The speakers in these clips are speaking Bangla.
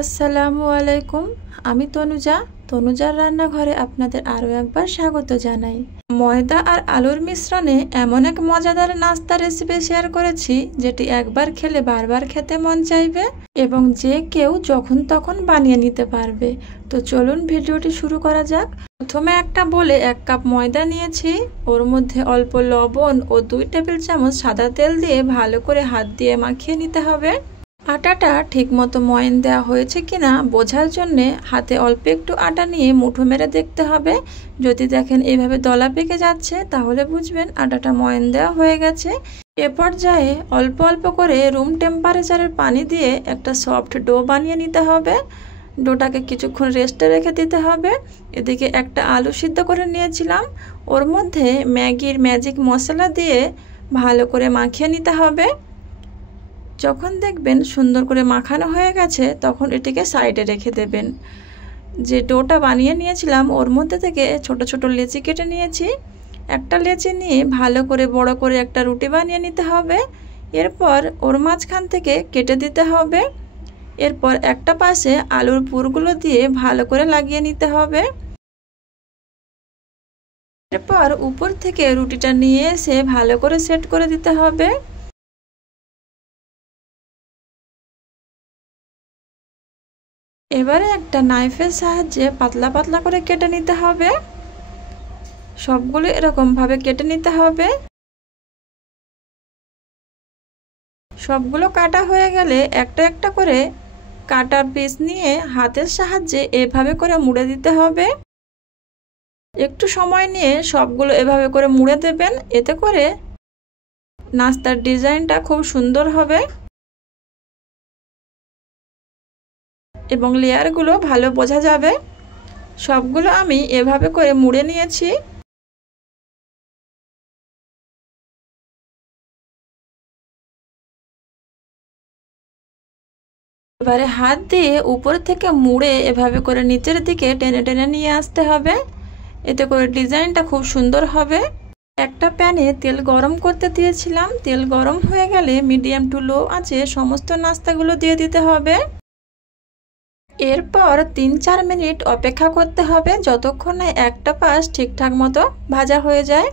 আসসালামু আলাইকুম। আমি তনুজার রান্নাঘরে আপনাদের আরও একবার স্বাগত জানাই। ময়দা আর আলুর মিশ্রণে এমন এক মজাদার নাস্তা রেসিপি শেয়ার করেছি যেটি একবার খেলে বারবার খেতে মন চাইবে এবং যে কেউ যখন তখন বানিয়ে নিতে পারবে। তো চলুন ভিডিওটি শুরু করা যাক। প্রথমে একটা বলে 1 কাপ ময়দা নিয়েছি, ওর মধ্যে অল্প লবণ ও 2 টেবিল চামচ সাদা তেল দিয়ে ভালো করে হাত দিয়ে মাখিয়ে নিতে হবে। আটাটা ঠিকমতো ময়ান দেওয়া হয়েছে কিনা বোঝার জন্যে হাতে অল্প একটু আটা নিয়ে মুঠো মেরে দেখতে হবে। যদি দেখেন এইভাবে দলা পেকে যাচ্ছে তাহলে বুঝবেন আটাটা ময়ান দেওয়া হয়ে গেছে। এ পর্যায়ে অল্প অল্প করে রুম টেম্পারেচারের পানি দিয়ে একটা সফট ডো বানিয়ে নিতে হবে। ডোটাকে কিছুক্ষণ রেস্টে রেখে দিতে হবে। এদিকে একটা আলু সিদ্ধ করে নিয়েছিলাম, ওর মধ্যে ম্যাগির ম্যাজিক মশলা দিয়ে ভালো করে মাখিয়ে নিতে হবে। যখন দেখবেন সুন্দর করে মাখানো হয়ে গেছে তখন এটিকে সাইডে রেখে দেবেন। যে ডোটা বানিয়ে নিয়েছিলাম ওর মধ্যে থেকে ছোট ছোট লেচি কেটে নিয়েছি। একটা লেচি নিয়ে ভালো করে বড় করে একটা রুটি বানিয়ে নিতে হবে। এরপর ওর মাঝখান থেকে কেটে দিতে হবে। এরপর একটা পাশে আলুর পুরগুলো দিয়ে ভালো করে লাগিয়ে নিতে হবে। এরপর উপর থেকে রুটিটা নিয়ে এসে ভালো করে সেট করে দিতে হবে। এবারে একটা নাইফের সাহায্যে পাতলা পাতলা করে কেটে নিতে হবে। সবগুলো এরকমভাবে কেটে নিতে হবে। সবগুলো কাটা হয়ে গেলে একটা একটা করে কাটা পিস নিয়ে হাতের সাহায্যে এভাবে করে মুড়ে দিতে হবে। একটু সময় নিয়ে সবগুলো এভাবে করে মুড়ে দেবেন, এতে করে নাস্তার ডিজাইনটা খুব সুন্দর হবে এবং লেয়ারগুলো ভালো বোঝা যাবে। সবগুলো আমি এভাবে করে মুড়ে নিয়েছি। এবারে হাত দিয়ে উপর থেকে মুড়ে এভাবে করে নিচের দিকে টেনে টেনে নিয়ে আসতে হবে, এতে করে ডিজাইনটা খুব সুন্দর হবে। একটা প্যানে তেল গরম করতে দিয়েছিলাম, তেল গরম হয়ে গেলে মিডিয়াম টু লো আঁচে সমস্ত নাস্তাগুলো দিয়ে দিতে হবে। এরপর 3-4 মিনিট অপেক্ষা করতে হবে যতক্ষণ না একটা পাশ ঠিকঠাক মতো ভাজা হয়ে যায়।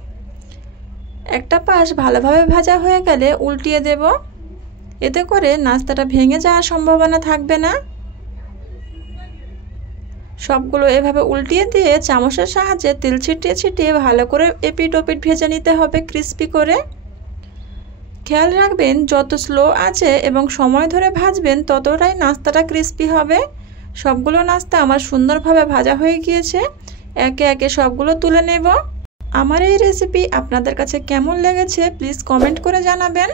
একটা পাশ ভালোভাবে ভাজা হয়ে গেলে উল্টিয়ে দেব, এতে করে নাস্তাটা ভেঙে যাওয়ার সম্ভাবনা থাকবে না। সবগুলো এভাবে উল্টিয়ে দিয়ে চামচের সাহায্যে তেল ছিটিয়ে ছিটিয়ে ভালো করে এপিট ওপিট ভেজে নিতে হবে ক্রিস্পি করে। খেয়াল রাখবেন যত স্লো আছে এবং সময় ধরে ভাজবেন ততটাই নাস্তাটা ক্রিস্পি হবে। সবগুলো নাস্তা আমার সুন্দরভাবে ভাজা হয়ে গিয়েছে। একে একে সবগুলো তুলে নেব। আমার এই রেসিপি আপনাদের কাছে কেমন লেগেছে প্লিজ কমেন্ট করে জানাবেন।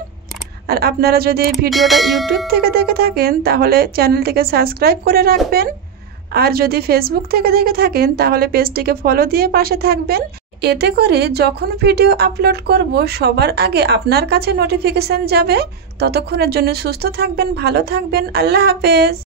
আর আপনারা যদি এই ভিডিওটা ইউটিউব থেকে দেখে থাকেন তাহলে চ্যানেলটিকে সাবস্ক্রাইব করে রাখবেন। আর যদি ফেসবুক থেকে দেখে থাকেন তাহলে পেজটিকে ফলো দিয়ে পাশে থাকবেন, এতে করে যখন ভিডিও আপলোড করব সবার আগে আপনার কাছে নোটিফিকেশন যাবে। ততক্ষণের জন্য সুস্থ থাকবেন, ভালো থাকবেন। আল্লাহ হাফেজ।